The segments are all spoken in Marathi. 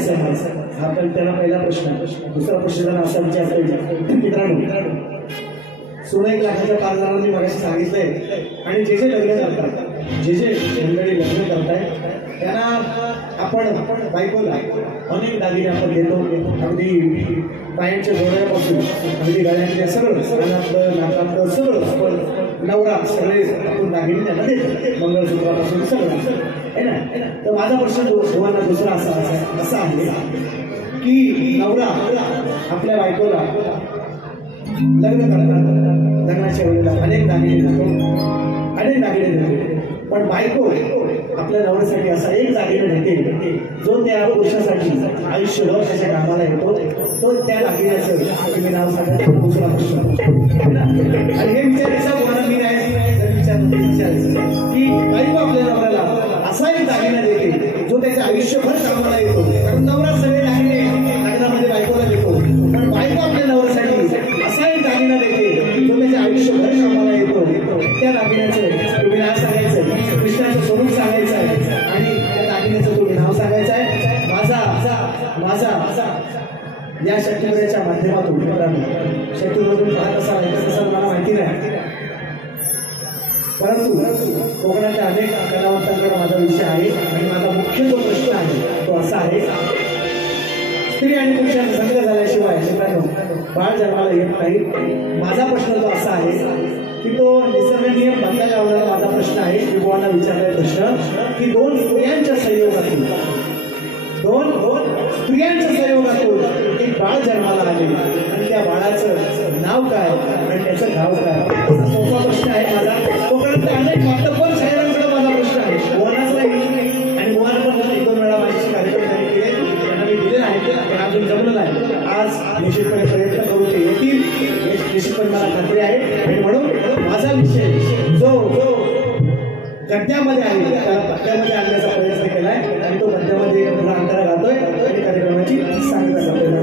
सांगायचं हा पण त्याला पहिला प्रश्न. दुसरा प्रश्न जरा असा विचारतो मित्रांनो, 16,00,000च्या पार जणांनी मगाशी सांगितलंय आणि जे लग्न करतात, जे मंडळी लग्न करतायत त्यांना आपण बायकोला अनेक दागिने आपण देतो. अगदी पायांच्या गोळ्यापासून अगदी गळ्यातल्या सगळं, कानातलं नाकातलं सगळं आपण नवरा सगळे आपण दागिने त्यांना देतो, मंगळसूत्रापासून सगळं आहे ना. तर माझा प्रश्न तुम्हाला दुसरा असा आहे की नवरा आपल्या बायकोला लग्न करतात, लग्नाच्या वेळेला अनेक दागिने देतो, पण बायको आपल्या नवऱ्यासाठी असा एक दागिने देते जो त्या पुरुषासाठी आयुष्यभर त्याच्या कामाला येतो. तो त्या दागिन्याचं तुम्ही नाव सांगायचं दुसरा प्रश्न. आणि हे विचारायचं कोणाला मी नाही विचारायचं की बायको आपल्या नवऱ्याला असा एक दागिना देते जो त्याच्या आयुष्यभर कामाला येतो. कारण नवरा सगळे दागिने लग्नामध्ये बायकोला देतो, पण बायको आपल्या नवऱ्यासाठी असा एक दागिना देते जो त्याच्या आयुष्यभर कामाला येतो. त्या दागिन्याचं तुम्ही नाव सांगायचं, कृष्णाचं स्वरूप सांगायचं आहे आणि त्या दागिन्याचं तुम्ही नाव सांगायचं आहे. माझा या शक्तिप्रयाच्या माध्यमातून शक्तीमधून पाहत असाल तसं मला माहिती नाही, परंतु कोकणातल्या अनेक कलावंतांकडे माझा विषय आहे आणि माझा मुख्य जो प्रश्न आहे तो असा आहे, स्त्री आणि पुरुषांचा संघ झाल्याशिवाय मित्रांनो बाळ जन्माला येत नाही. माझा प्रश्न जो असा आहे की तो निसर्ग नियम बदलायला लावणारा माझा प्रश्न आहे. विभवांना विचारलेला प्रश्न की दोन स्त्रियांच्या सहयोगातून एक बाळ जन्माला आले आणि त्या बाळाचं नाव काय आणि त्याचं गाव काय, असा सोपा प्रश्न आहे माझा. कोकणातल्या अनेक मातब्बर शाहिरांकडे माझा प्रश्न आहे. मोहनाचलाही आणि मोहन पण 1-2 वेळा माझ्याशी कार्यक्रम केले, त्यांना मी दिले आहेत, पण अजून जमलं नाही. आज निश्चितपणे प्रयत्न करू ते येतील, निश्चितपणे मला खात्री आहे. आणि म्हणून माझा विषय जो गद्यामध्ये आहे त्याला पद्यामध्ये आणण्याचा प्रयत्न केलाय आणि तो गद्यामध्ये अंतरा घालतोय आणि कार्यक्रमाची सांगण्याचा प्रयत्न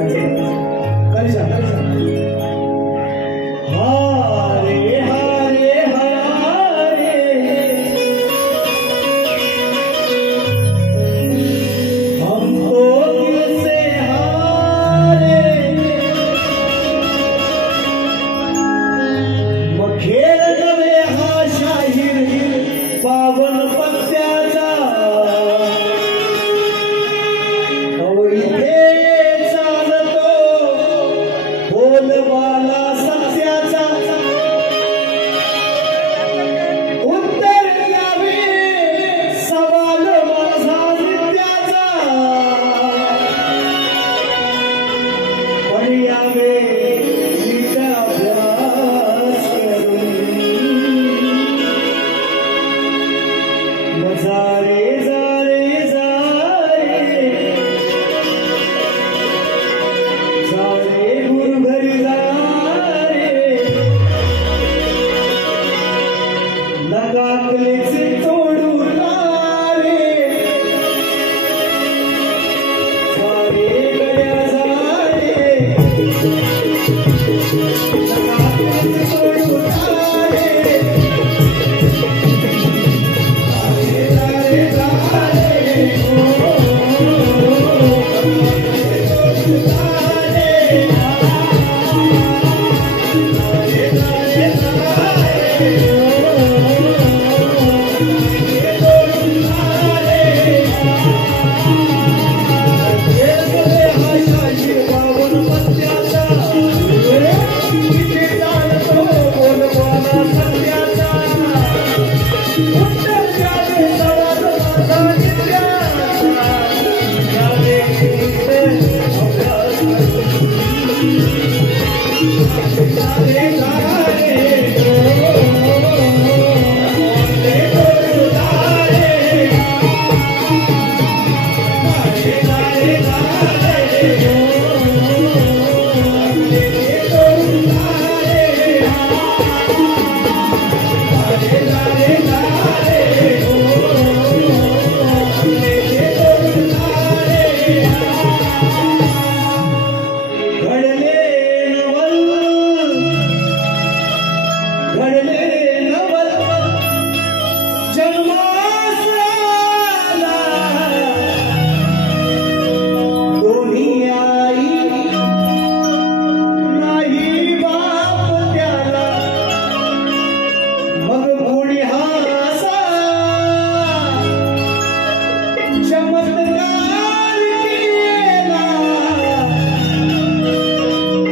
चमत्कार केला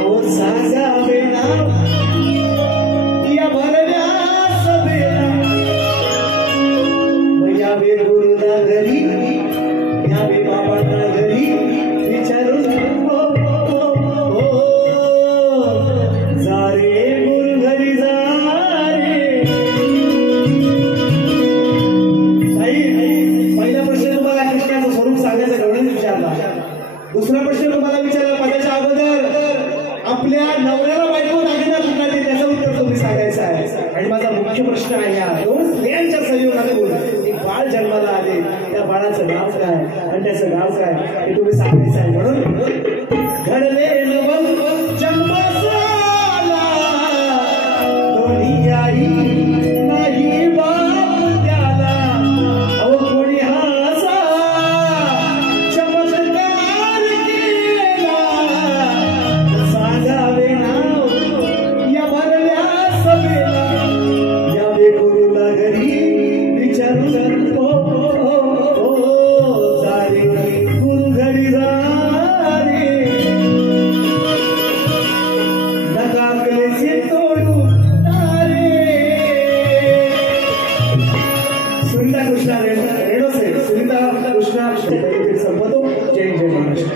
ओ साजावे नाव या भरल्या सभेला यावे गुरुला घरी यावे बाबांना घरी विचारून जा रे गुरु घरी जा रे. पहिला प्रश्न तुम्हाला कृष्णाचं स्वरूप सांगायचं एवढंच विचारला. दुसरा प्रश्न तुम्हाला विचारला पदाच्या अगोदर आपल्या नवऱ्याला बायको दागिना कुठला ते त्याचं उत्तर तुम्ही सांगायचं आहे. आणि माझा मुख्य प्रश्न आहे या दोन स्त्रियांच्या संयोगातून एक बाळ जन्माला आले त्या बाळाचं नाव काय आणि त्याचं नाव काय हे तुम्ही सांगायचं आहे. म्हणून घडले नवल जन्म झाला दोन्ही आई नाही बाप त्याला अहो कोणी हासा चमत्कार केला सांगावे नाव या भरल्या सभेला यावे गुरुला घरी विचारू जा रे गुरु घरी जा रे. नकाकलेचे तोडू तारे. सुनीता कृष्णा रेणोसे सुनीता कृष्णा संपतो. जय जय महाराष्ट्र.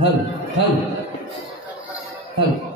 हल हल हल